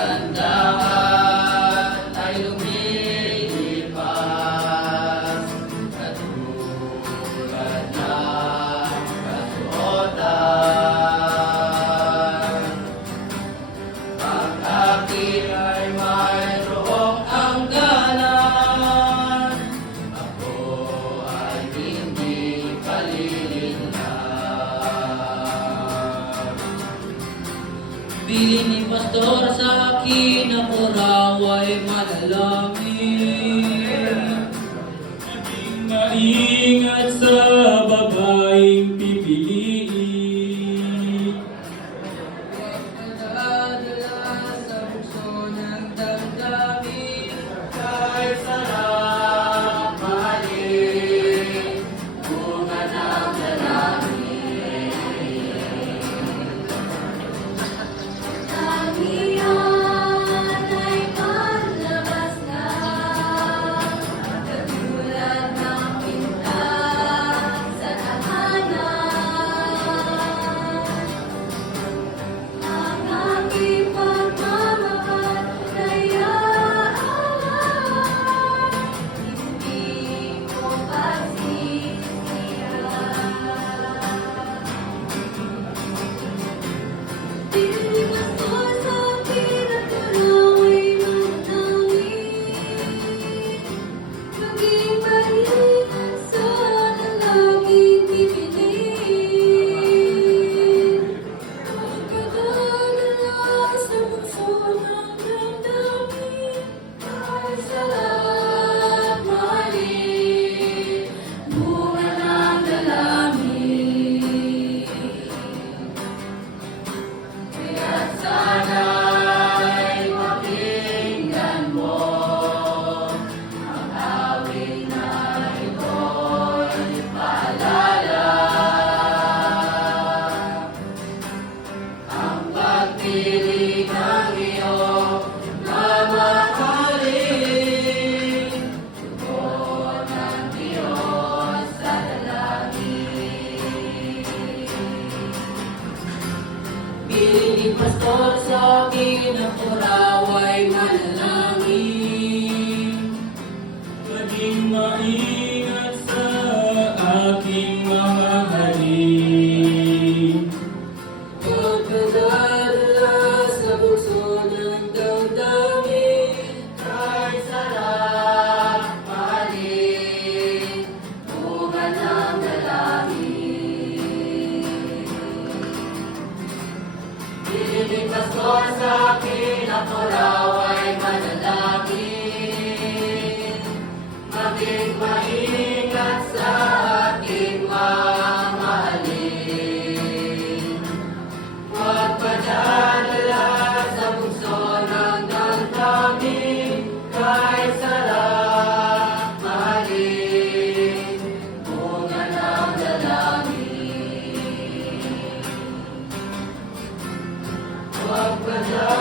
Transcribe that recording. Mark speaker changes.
Speaker 1: sandahan ay lumilipas katulad ng kasuotan. Pag-akit ay mayroong hangganan, ako ay hindi palilinlan. Piliin ni Pastor sa akin ako raw ay manalangin.
Speaker 2: Naging maingat sa babae.
Speaker 1: 있어. Hindi sa sa akin ako raw ay manalig. the joy.